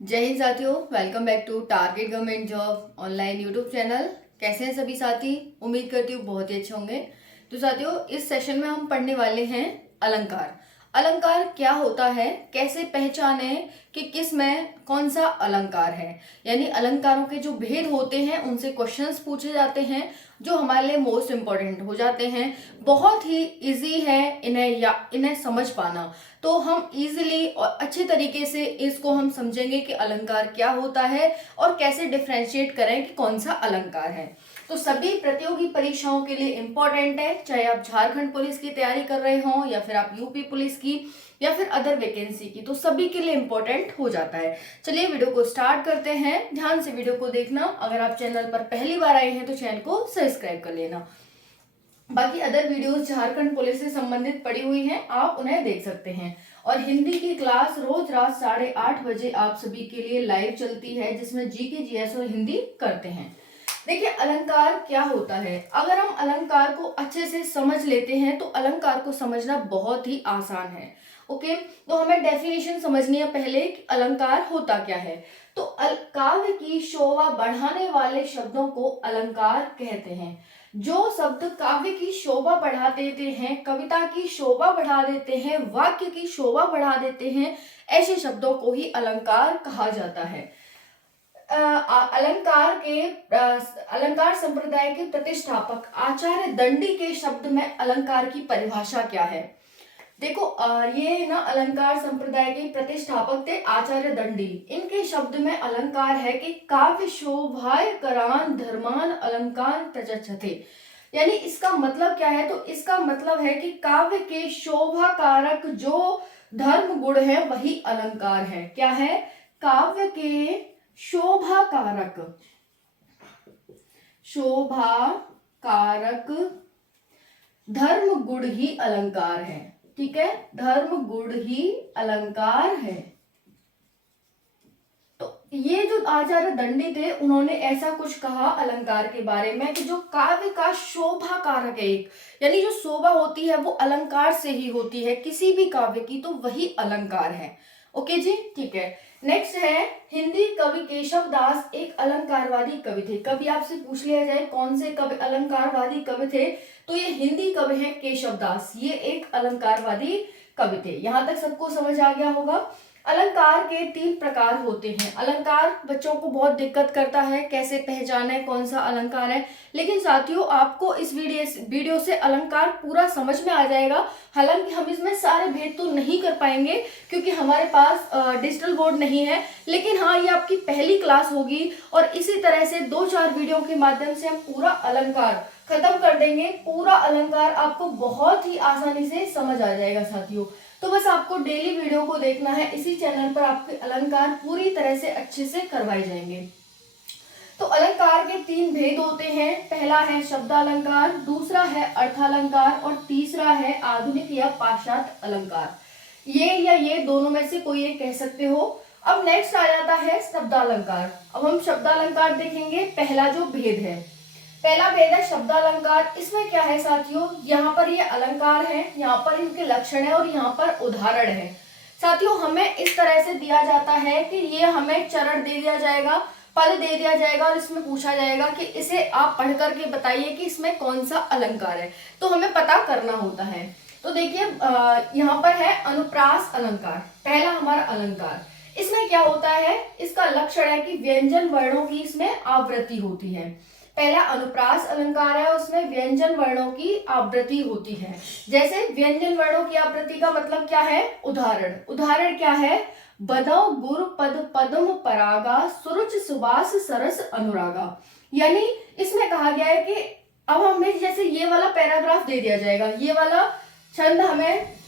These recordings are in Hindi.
जय हिंद साथियों, welcome back to target government job online YouTube channel. कैसे हैं सभी साथी? उम्मीद करती हूँ बहुत ही अच्छे होंगे। तो साथियों, इस सेशन में हम पढ़ने वाले हैं अलंकार। अलंकार क्या होता है, कैसे पहचाने कि किस में कौन सा अलंकार है। यानी अलंकारों के जो भेद होते हैं उनसे क्वेश्चंस पूछे जाते हैं जो हमारे लिए मोस्ट इम्पोर्टेंट हो जाते हैं। बहुत ही इजी है इन्हें समझ पाना। तो हम इजीली और अच्छे तरीके से इसको हम समझेंगे कि अलंकार क्या होता है और कैसे डिफरेंशिएट करें कि कौन सा अलंकार है। तो सभी प्रतियोगी परीक्षाओं के लिए इम्पोर्टेंट है, चाहे आप झारखंड पुलिस की तैयारी कर रहे हो या फिर आप यूपी पुलिस की या फिर अदर वैकेंसी की, तो सभी के लिए इम्पोर्टेंट हो जाता है। चलिए वीडियो को स्टार्ट करते हैं। ध्यान से वीडियो को देखना। अगर आप चैनल पर पहली बार आए हैं तो चैनल को सब्सक्राइब कर लेना। बाकी अदर वीडियोस झारखंड पुलिस से संबंधित पड़ी हुई हैं, आप उन्हें देख सकते हैं। और हिंदी की क्लास रोज रात 8:30 बजे आप सभी के लिए लाइव चलती है, जिसमें जीके जीएस और हिंदी करते हैं। देखिए, अलंकार क्या होता है। अगर हम अलंकार को अच्छे से समझ लेते हैं तो अलंकार को समझना बहुत ही आसान है। ओके, तो हमें डेफिनेशन समझनी है पहले कि अलंकार होता क्या है। तो काव्य की शोभा बढ़ाने वाले शब्दों को अलंकार कहते हैं। जो शब्द काव्य की शोभा बढ़ा देते हैं, कविता की शोभा बढ़ा देते हैं, वाक्य की शोभा बढ़ा देते हैं, ऐसे शब्दों को ही अलंकार कहा जाता है। अलंकार संप्रदाय के प्रतिष्ठापक आचार्य दंडी के शब्द में अलंकार की परिभाषा क्या है। देखो, ये ना अलंकार संप्रदाय के प्रतिष्ठापक थे आचार्य दंडी। इनके शब्द में अलंकार है कि काव्य शोभाय करान धर्मान अलंकार प्रचक्षते। यानी इसका मतलब क्या है, तो इसका मतलब है कि काव्य के शोभा कारक जो धर्म गुण है वही अलंकार है। क्या है? काव्य के शोभा कारक धर्म गुण ही अलंकार है। ठीक है, धर्म गुण ही अलंकार है। तो ये जो आचार्य दंडी थे, उन्होंने ऐसा कुछ कहा अलंकार के बारे में कि जो काव्य का शोभा कारक है, एक यानी जो शोभा होती है वो अलंकार से ही होती है किसी भी काव्य की, तो वही अलंकार है। ओके जी, ठीक है। नेक्स्ट है, हिंदी कवि केशव दास एक अलंकारवादी कवि थे। कभी आपसे पूछ लिया जाए कौन से कवि अलंकारवादी कवि थे, तो ये हिंदी कवि है केशव दास। ये एक अलंकारवादी कवि थे। यहां तक सबको समझ आ गया होगा। अलंकार के 3 प्रकार होते हैं। अलंकार बच्चों को बहुत दिक्कत करता है, कैसे पहचाने कौन सा अलंकार है। लेकिन साथियों, आपको इस वीडियो से अलंकार पूरा समझ में आ जाएगा। हालांकि हम इसमें सारे भेद तो नहीं कर पाएंगे क्योंकि हमारे पास डिजिटल बोर्ड नहीं है, लेकिन हाँ, ये आपकी पहली क्लास होगी और इसी तरह से 2-4 वीडियो के माध्यम से हम पूरा अलंकार खत्म कर देंगे। पूरा अलंकार आपको बहुत ही आसानी से समझ आ जाएगा साथियों। तो बस आपको डेली वीडियो को देखना है। इसी चैनल पर आपके अलंकार पूरी तरह से अच्छे से करवाए जाएंगे। तो अलंकार के 3 भेद होते हैं। पहला है शब्दालंकार, दूसरा है अर्थालंकार और तीसरा है आधुनिक या पाश्चात्य अलंकार। ये दोनों में से कोई एक कह सकते हो। अब नेक्स्ट आ जाता है शब्दालंकार। अब हम शब्दालंकार देखेंगे। पहला जो भेद है, पहला भेद है शब्दालंकार। इसमें क्या है साथियों, यहाँ पर ये अलंकार है, यहाँ पर इनके लक्षण है और यहाँ पर उदाहरण है। साथियों, हमें इस तरह से दिया जाता है कि ये हमें चरण दे दिया जाएगा, पद दे दिया जाएगा और इसमें पूछा जाएगा कि इसे आप पढ़ करके बताइए कि इसमें कौन सा अलंकार है। तो हमें पता करना होता है। तो देखिए, यहाँ पर है अनुप्रास अलंकार। पहला हमारा अलंकार, इसमें क्या होता है, इसका लक्षण है कि व्यंजन वर्णों की इसमें आवृत्ति होती है। पहला अनुप्रास अलंकार है, उसमें व्यंजन वर्णों की आवृत्ति होती है। जैसे व्यंजन वर्णों की आवृत्ति का मतलब क्या है, उदाहरण क्या है, बदौ गुर पद पद्म परागा सुरुच सुबास सरस अनुरागा। यानी इसमें कहा गया है कि अब हमें जैसे ये वाला पैराग्राफ दे दिया जाएगा, ये वाला छंद हमें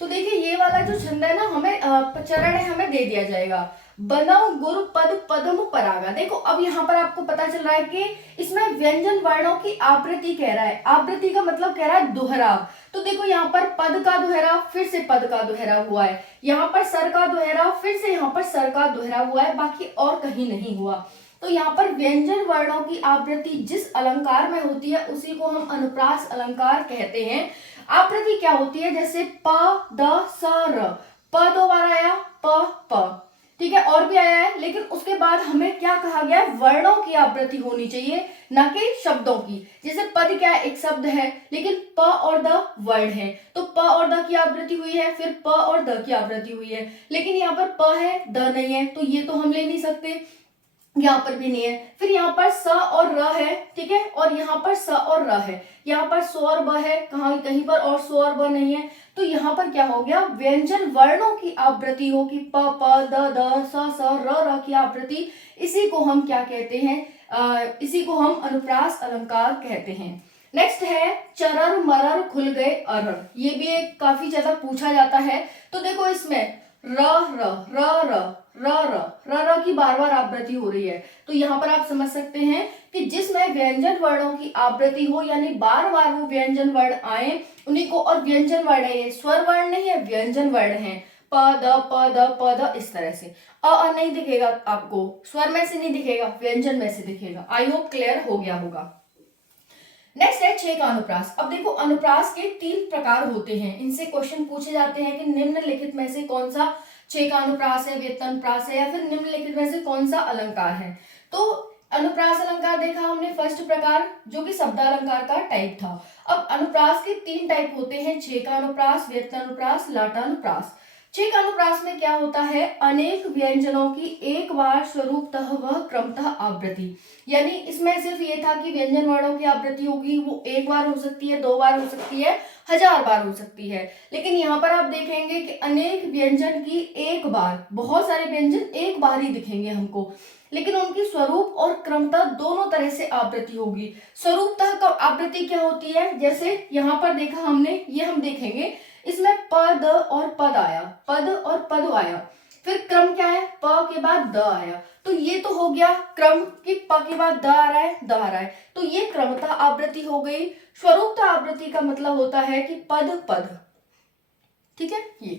तो देखिए, ये वाला जो छंद है ना, हमें चरण है, हमें दे दिया जाएगा बनौ गुरु पद पद्म परागा। देखो, अब यहाँ पर आपको पता चल रहा है कि इसमें व्यंजन वर्णों की आवृत्ति कह रहा है। आवृत्ति का मतलब कह रहा है दोहराव। तो देखो, यहाँ पर पद का दोहराव, फिर से पद का दोहराव हुआ है, यहाँ पर सर का दोहराव, फिर से यहाँ पर सर का दोहराव हुआ है, बाकी और कहीं नहीं हुआ। तो यहाँ पर व्यंजन वर्णों की आवृत्ति जिस अलंकार में होती है उसी को हम अनुप्रास अलंकार कहते हैं। आवृत्ति क्या होती है, जैसे प द स र, प 2 बार आया, प, ठीक है, और भी आया है, लेकिन उसके बाद हमें क्या कहा गया है, वर्णों की आवृत्ति होनी चाहिए, न कि शब्दों की। जैसे पद क्या है, एक शब्द है, लेकिन प और द वर्ड है, तो प और द की आवृत्ति हुई है, फिर प और द की आवृत्ति हुई है, लेकिन यहाँ पर प है द नहीं है, तो ये तो हम ले नहीं सकते, यहाँ पर भी नहीं है। फिर यहाँ पर स और र है, ठीक है, और यहाँ पर स और र है, यहाँ पर स और ब है, कहाँ कहीं पर, और स और ब नहीं है, तो यहाँ पर क्या हो गया, व्यंजन वर्णों की आवृत्ति हो कि प द स र की आवृत्ति, इसी को हम क्या कहते हैं, इसी को हम अनुप्रास अलंकार कहते हैं। नेक्स्ट है चरर मरर खुल गए अरर, ये भी एक काफी ज्यादा पूछा जाता है। तो देखो इसमें र र र र र र र र की बार बार आवृत्ति हो रही है, तो यहाँ पर आप समझ सकते हैं कि जिसमें व्यंजन वर्णों की आवृत्ति हो, यानी बार बार वो व्यंजन वर्ण आए, उन्हीं को, और व्यंजन वर्ण है, ये स्वर वर्ण नहीं है, व्यंजन वर्ण है, प द इस तरह से। नहीं दिखेगा आपको, स्वर में से नहीं दिखेगा, व्यंजन में से दिखेगा। आई होप क्लियर हो गया होगा। नेक्स्ट है छेक अनुप्रास। अब देखो अनुप्रास के 3 प्रकार होते हैं, इनसे क्वेश्चन पूछे जाते हैं कि निम्नलिखित में से कौन सा छेक अनुप्रास है, व्यक्तानुप्रास है, या फिर निम्नलिखित में से कौन सा अलंकार है। तो अनुप्रास अलंकार देखा हमने फर्स्ट प्रकार, जो कि शब्दालंकार का टाइप था। अब अनुप्रास के 3 टाइप होते हैं, छेकानुप्रास, व्यक्तानुप्रास, लाटानुप्रास। छेकानुप्रास में क्या होता है, अनेक व्यंजनों की एक बार स्वरूपतः व क्रमतः आवृत्ति, यानी इसमें सिर्फ ये था कि व्यंजन वर्णों की आवृत्ति होगी, वो एक बार हो सकती है, 2 बार हो सकती है, 1000 बार हो सकती है। लेकिन यहाँ पर आप देखेंगे कि अनेक व्यंजन की एक बार, बहुत सारे व्यंजन एक बार ही दिखेंगे हमको, लेकिन उनकी स्वरूप और क्रमतः दोनों तरह से आवृत्ति होगी। स्वरूपतः का आवृत्ति क्या होती है, जैसे यहाँ पर देखा हमने, ये हम देखेंगे, इसमें पद और पद आया, पद और पद आया, फिर क्रम क्या है, प के बाद द आया, तो ये तो हो गया क्रम कि प के बाद द आ रहा है, द आ रहा है, तो ये क्रमतः आवृत्ति हो गई। स्वरूपतः आवृत्ति का मतलब होता है कि पद पद, ठीक है। ये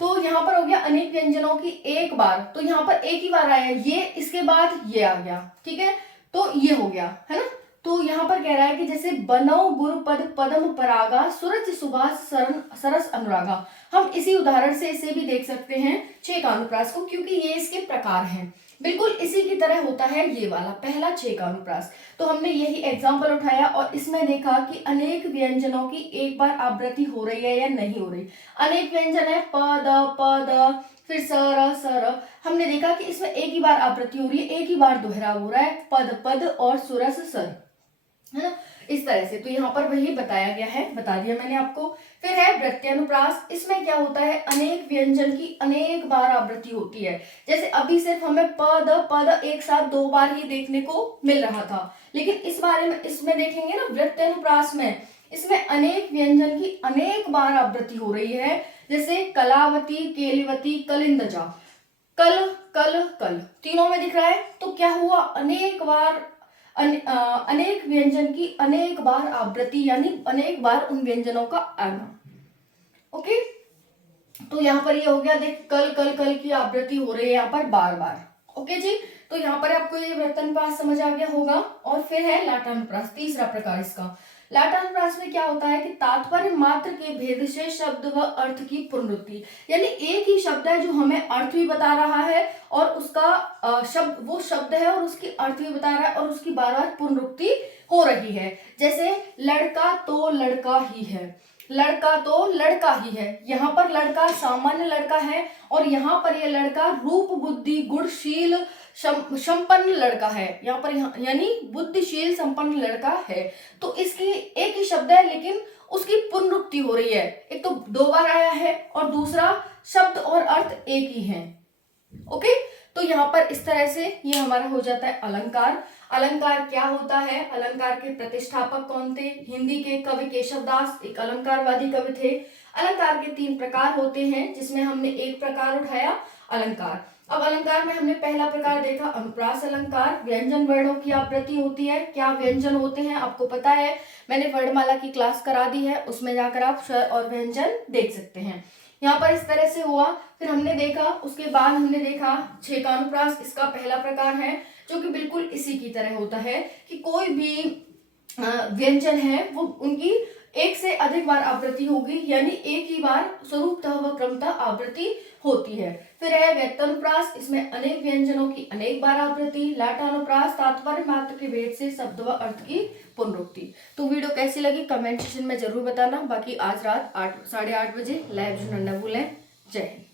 तो यहाँ पर हो गया अनेक व्यंजनों की एक बार, तो यहाँ पर एक ही बार आया, ये इसके बाद ये आ गया, ठीक है, तो ये हो गया, है ना। तो यहाँ पर कह रहा है कि जैसे बनो गुरु पद पदम परागा सूरज सुभाष सरस अनुरागा, हम इसी उदाहरण से इसे भी देख सकते हैं छेकानुप्रास को, क्योंकि ये इसके प्रकार हैं, बिल्कुल इसी की तरह होता है ये वाला पहला छेकानुप्रास। तो हमने यही एग्जाम्पल उठाया और इसमें देखा कि अनेक व्यंजनों की एक बार आवृत्ति हो रही है या नहीं हो रही। अनेक व्यंजन है प द फिर सर, हमने देखा कि इसमें एक ही बार आवृत्ति हो रही है, एक ही बार दोहराव हो रहा है, पद पद और सुरस सर, है ना, इस तरह से। तो यहाँ पर वही बताया गया है, बता दिया मैंने आपको। फिर है वृत्त्यानुप्रास, इसमें क्या होता है, अनेक व्यंजन की अनेक बार आवृत्ति होती है। जैसे अभी सिर्फ हमें पद एक साथ 2 बार ही देखने को मिल रहा था, लेकिन इस बारे में इसमें देखेंगे ना वृत्त्यानुप्रास में, इसमें अनेक व्यंजन की अनेक बार आवृत्ति हो रही है। जैसे कलावती, केलिवती, कलिंदजा, कल कल कल तीनों में दिख रहा है, तो क्या हुआ, अनेक बार अनेक व्यंजन की अनेक बार आवृत्ति, यानी अनेक बार उन व्यंजनों का आना। ओके, तो यहाँ पर ये हो गया, देख कल कल कल की आवृत्ति हो रही है यहाँ पर बार बार। ओके जी, तो यहाँ पर आपको ये वृत्तानुप्रास समझ आ गया होगा। और फिर है लाटानुप्रास, तीसरा प्रकार इसका। लाटानुप्रास में क्या होता है कि तात्पर्य मात्र के भेद से शब्द व अर्थ की पुनरुक्ति, यानी एक ही शब्द है जो हमें अर्थ भी बता रहा है और उसका शब्द, वो शब्द है और उसकी अर्थ भी बता रहा है और उसकी बार बार पुनरुक्ति हो रही है। जैसे लड़का तो लड़का ही है, लड़का तो लड़का ही है, यहाँ पर लड़का सामान्य लड़का है और यहाँ पर यह लड़का रूप बुद्धि गुणशील संपन्न लड़का है, यहाँ पर यानी बुद्धिशील संपन्न लड़का है। तो इसकी एक ही शब्द है लेकिन उसकी पुनरुक्ति हो रही है, एक तो 2 बार आया है और दूसरा शब्द और अर्थ एक ही है। ओके, तो यहाँ पर इस तरह से ये हमारा हो जाता है अलंकार। अलंकार क्या होता है, अलंकार के प्रतिष्ठापक कौन थे, हिंदी के कवि केशवदास एक अलंकारवादी कवि थे। अलंकार के 3 प्रकार होते हैं, जिसमें हमने एक प्रकार उठाया अलंकार। अब अलंकार में हमने पहला प्रकार देखा अनुप्रास अलंकार, व्यंजन वर्णों की आवृत्ति होती है। क्या व्यंजन होते हैं आपको पता है, मैंने वर्णमाला की क्लास करा दी है, उसमें जाकर आप स्वर और व्यंजन देख सकते हैं। यहाँ पर इस तरह से हुआ। फिर हमने देखा, उसके बाद हमने देखा छेकानुप्रास, इसका पहला प्रकार है। जो कि बिल्कुल इसी की तरह होता है कि कोई भी व्यंजन है वो उनकी एक से अधिक बार आवृत्ति होगी, यानी एक ही बार स्वरूपतः व क्रमतः आवृत्ति होती है। फिर है व्यक्तानुप्रास, इसमें अनेक व्यंजनों की अनेक बार आवृत्ति। लाटानुप्रास, तात्पर्य मात्र के भेद से शब्द व अर्थ की पुनरुक्ति। तो वीडियो कैसी लगी कमेंट सेक्शन में जरूर बताना। बाकी आज रात 8 साढ़े 8 बजे लाइव जुड़ना न भूलें। जय हिंद।